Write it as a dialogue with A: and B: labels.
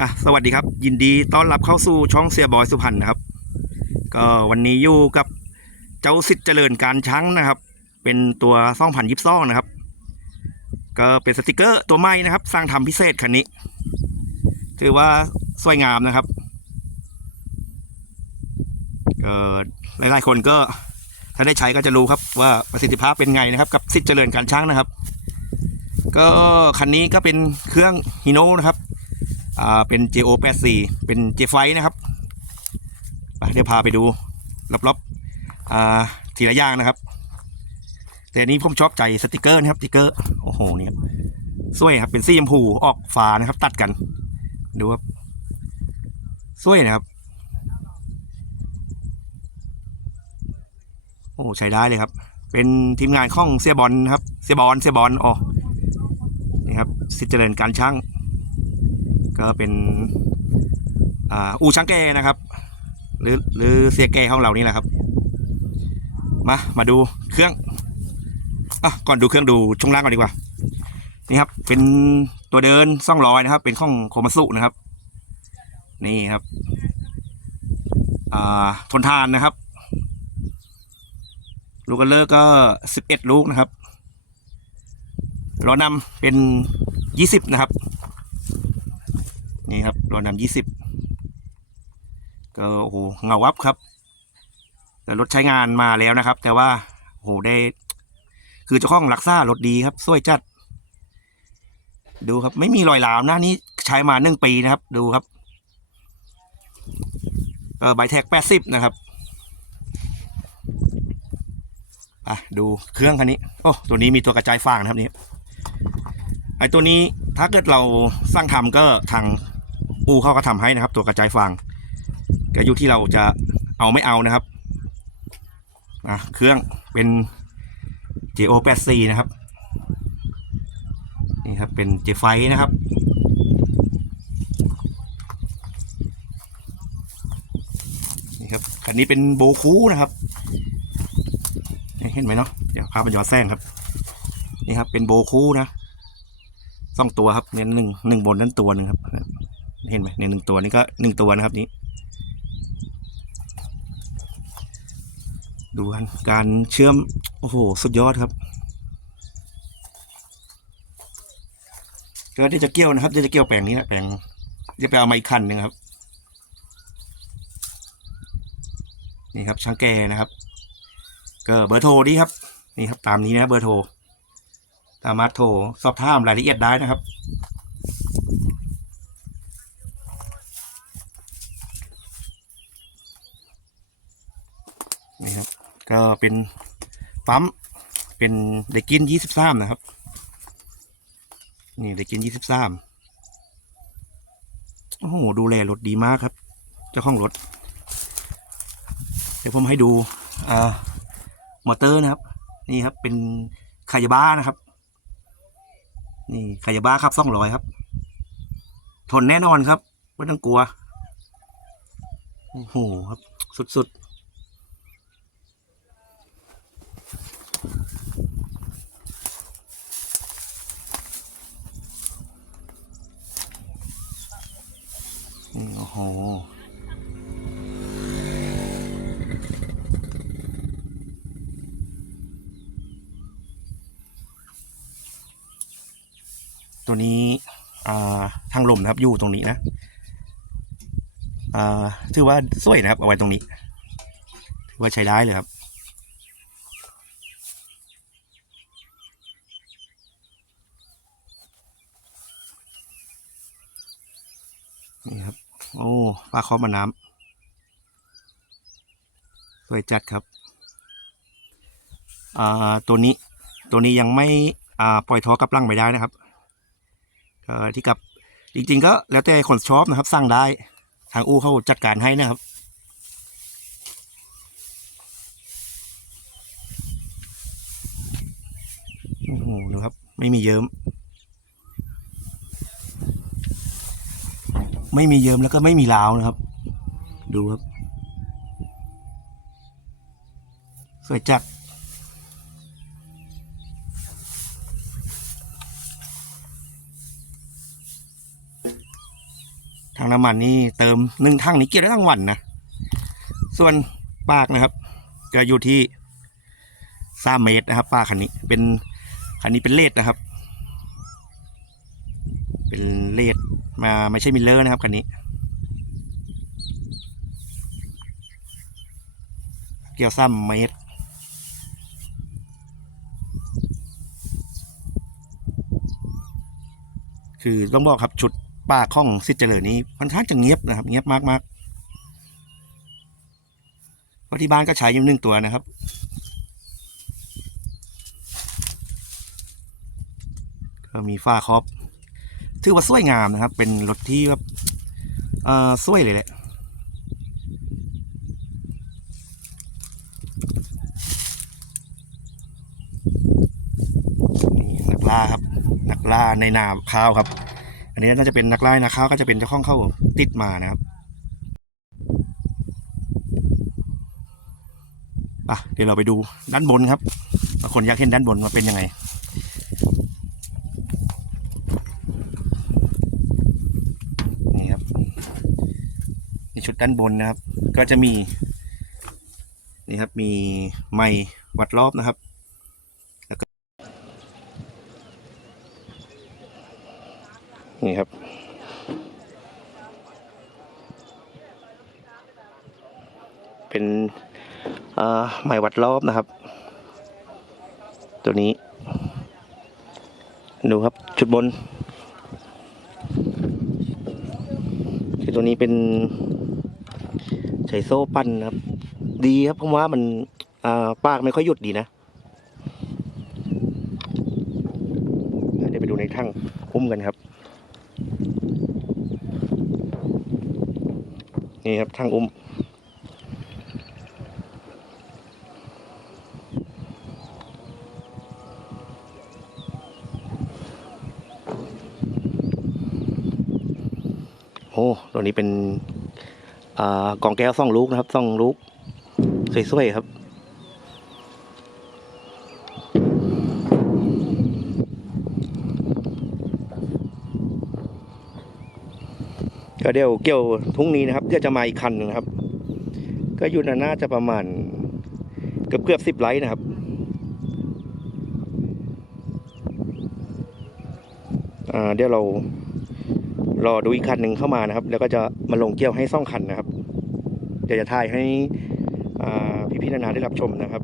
A: อะสวัสดีครับ ยินดีต้อนรับเข้าสู่ช่องเสียบอยสุพรรณนะครับ ก็วันนี้อยู่กับเจ้าสิทธิ์เจริญการช้างนะครับ เป็นตัวซ่องพันยิบซ่องนะครับ ก็เป็นสติกเกอร์ตัวใหม่นะครับ สร้างทำพิเศษคันนี้ ถือว่าสวยงามนะครับก็หลายๆคนก็ถ้าได้ใช้ก็จะรู้ครับว่าประสิทธิภาพเป็นไงนะครับ กับสิทธิ์เจริญการช้างนะครับ ก็คันนี้ก็เป็นเครื่องฮิโน่นะครับ อ่าเป็น JO 8 4เป็น J ไฟนะครับไปเดี๋ยวพาไปดูรอบๆอ่าทีละอย่างนะครับ แต่นี้ผมชอบใจสติกเกอร์นะครับสติกเกอร์โอ้โหเนี่ยสวยครับเป็นสีชมพูออกฟ้านะครับ ตัดกัน ดูครับสวยนะครับ โอ้ใช้ได้เลยครับ เป็นทีมงานของเสียบอลนะครับ เสียบอลเสียบอลอ๋อนี่ครับสิทธิ์เจริญการช่าง ก็เป็นอ่าอูช่างแกนะครับ หรือหรือเสียแกของเรานี่แหละครับ มามาดูเครื่องอะก่อนดูเครื่องดูช่วงล่างก่อนดีกว่า นี่ครับ เป็นตัวเดินซ่องรอยนะครับ เป็นข้องโคมาสุนะครับ นี่ครับอ่าทนทานนะครับ ลูกกันเลอร์ก็สิบเอ็ดลูกนะครับลอนำเป็นยี่สิบนะครับ นี่ครับรอนำยี่สิบก็โอ้โหเงาวับครับ แต่รถใช้งานมาแล้วนะครับ แต่ว่าโอ้โหได้ คือเจ้าของรักษารถดีครับสวยจัด ดูครับ ไม่มีรอยหลามนะนี่ใช้มาหนึ่งปีนะครับ ดูครับเออใบแท็กแปดสิบนะครับอะดูเครื่องคันนี้โอ้ตัวนี้มีตัวกระจายฟางนะครับนี่ไอตัวนี้ถ้าเกิดเราสร้างทำก็ทาง อูเขาก็ทำให้นะครับ ตัวกระจายฟางก็อยู่ที่เราจะเอาไม่เอานะครับอะเครื่องเป็น JO 8 4นะครับนี่ครับเป็น J ไฟนะครับนี่ครับคันนี้เป็นโบคูนะครับเห็นไหมเนาะเดี๋ยวพาไปย้อนแซงครับนี่ครับเป็นโบคูนะสองตัวครับเนี่ยหนึ่งหนึ่งบนนั้นตัวหนึ่งครับ เห็นไหมในหนึ่งตัวนี้ก็หนึ่งตัวนะครับนี้ ดูกันการเชื่อม โอ้โห สุดยอดครับก็ที่จะเกี่ยวนะครับที่จะเกี่ยวแปลงนี้แหละแปลงจะไปเอามาอีกคันหนึ่งครับ นี่ครับช่างแกนะครับ ก็เบอร์โทรดีครับ นี่ครับตามนี้นะเบอร์โทรสามารถโทรสอบถามรายละเอียดได้นะครับ นี่ครับ ก็เป็นปั๊มเป็นเด็กกินยี่สิบสามนะครับ นี่เด็กกินยี่สิบสามโอ้โหดูแลรถดีมากครับ เจ้าของรถ เดี๋ยวผมให้ดูอ่ามอเตอร์นะครับ นี่ครับ เป็นคายาบ้านะครับ นี่คายาบ้าครับสองร้อยครับ ทนแน่นอนครับไม่ต้องกลัวโอ้โหครับ สุดๆ โหตัวนี้ทางลมนะครับอยู่ตรงนี้นะอ่าถือว่าสวยนะครับ เอาไว้ตรงนี้ ถือว่าใช้ได้เลยครับนี่ครับ โอ้ปลาคอมาน้ำสวยจัดครับอ่าตัวนี้ตัวนี้ยังไม่อ่าปล่อยท้อกับลังไม่ได้นะครับเอ่อที่กับจริง ๆ ก็แล้วแต่คนชอบนะครับสั่งได้ทางอู้เขาจัดการให้นะครับโอ้โหดูครับ ไม่มีเยิ้ม ไม่มีเยิ้มแล้วก็ไม่มีลาวนะครับ ดูครับ สวยจัดทางน้ำมันนี่เติมหนึ่งถังนี้เกี่ยวได้ทั้งวันนะ ส่วนปากนะครับก็อยู่ที่สามเมตรนะครับ ปากคันนี้เป็นคันนี้เป็นเลดนะครับ เป็นเลด มาไม่ใช่มิลเลอร์นะครับคันนี้ เกียวซ้ำเมตรคือต้องบอกครับชุดป้าข้องซิดเจริญนี้ค่อนข้างจะเงียบนะครับ เงียบมากมากๆเพราะที่บ้านก็ใช้อยู่หนึ่งตัวนะครับ ก็มีฝ้าครอบ ถือว่าสวยงามนะครับ เป็นรถที่แบบเอ่อสวยเลยแหละนักล่าครับ นักล่าในนาข้าวครับ อันนี้น่าจะเป็นนักล่านาข้าวก็จะเป็นเจ้าของเข้าติดมานะครับอะเดี๋ยวเราไปดูด้านบนครับบางคนอยากเห็นด้านบนว่าเป็นยังไง นี่ครับนี่ชุ ด้านบนนะครับ ก็จะมีนี่ครับมีไม้วัดรอบนะครับแล้วก็นี่ครับเป็นไม้วัดรอบนะครับ ตัวนี้ ดูครับชุดบนคือตัวนี้เป็น ใช้โซ่ปั้นครับ ดีครับผมว่ามันอ่าปากไม่ค่อยหยุดดีนะเดี๋ยวไปดูในทั้งอุ้มกันครับ นี่ครับทั้งอุ้มโอ้ตัวนี้เป็น กล่องแก้วซ่องลูกนะครับซ่องลูกสวยๆครับก็เดี๋ยวเกี่ยวพรุ่งนี้นะครับเดี๋ยวจะมาอีกคันหนึงนะครับ ก็อยู่น่าน่าจะประมาณเกือบเกือบสิบไลท์นะครับเดี๋ยวเรา รอดูอีกคันหนึ่งเข้ามานะครับ แล้วก็จะมาลงเกี่ยวให้ซ่องคันนะครับ เดี๋ยวจะถ่ายให้อ่พี่ๆนานาได้รับชมนะครับ